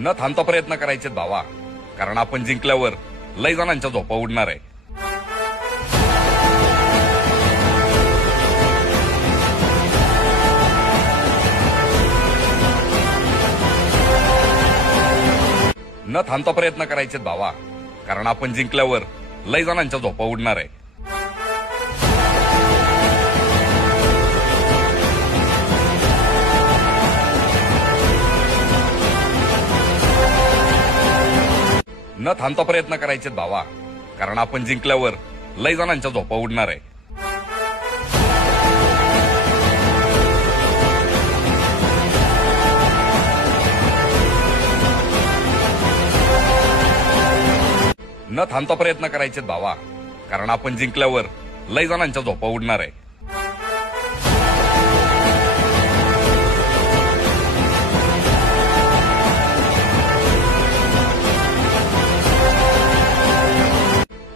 न थांबता प्रयत्न करायचे भावा, कारण आपण जिंकल्यावर लय जणांच्या झोपा उडणार आहे. न थांबता प्रयत्न करायचे भावा, कारण आपण जिंकल्यावर लय जणांच्या झोपा उडणार आहे. न थांबता प्रयत्न करायचे भावा, कारण आपण जिंकल्यावर लय जणांच्या झोपा उडणार आहे. न थांबता प्रयत्न करायचे भावा, कारण आपण जिंकल्यावर लय जणांच्या झोपा उडणार आहे.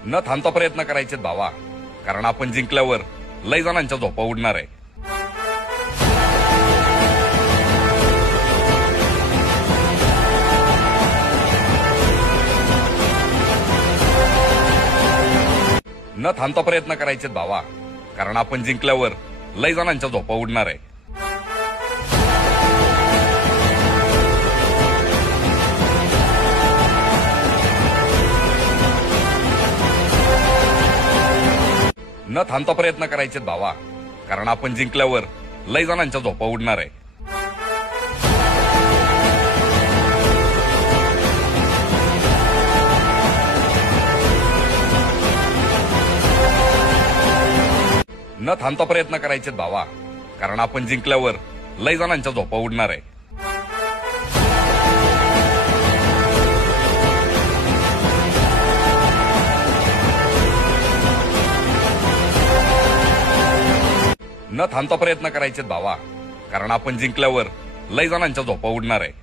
न थांबता प्रयत्न करायचे भावा, कारण आपण जिंकल्यावर लय जणांच्या झोपा उडणार आहे. न थांबता प्रयत्न करायचे भावा, कारण आपण जिंकल्यावर लय जणांच्या झोपा उडणार आहे. न थांबता प्रयत्न करायचे भावा, कारण आपण जिंकल्यावर लय जणांच्या झोपा उडणार आहे. न थांबता प्रयत्न करायचे भावा, कारण आपण जिंकल्यावर लय जणांच्या झोपा उडणार आहे. न थांबता प्रयत्न करायचे भावा, कारण आपण जिंकल्यावर लय जणांच्या झोपा उडणार आहे.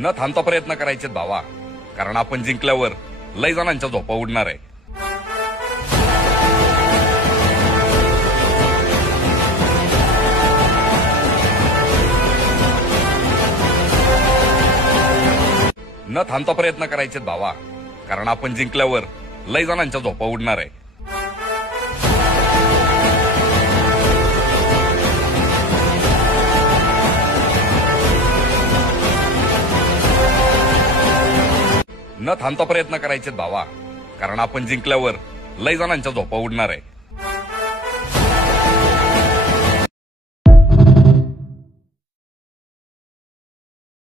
न थांबता प्रयत्न करायचे भावा, कारण आपण जिंकल्यावर लय जणांच्या झोपा उडणार आहे. न थांबता प्रयत्न करायचे भावा, कारण आपण जिंकल्यावर लय जणांच्या झोपा उडणार आहे. न थांबता प्रयत्न करायचे भावा, कारण आपण जिंकल्यावर लय जणांच्या झोपा उडणार आहे.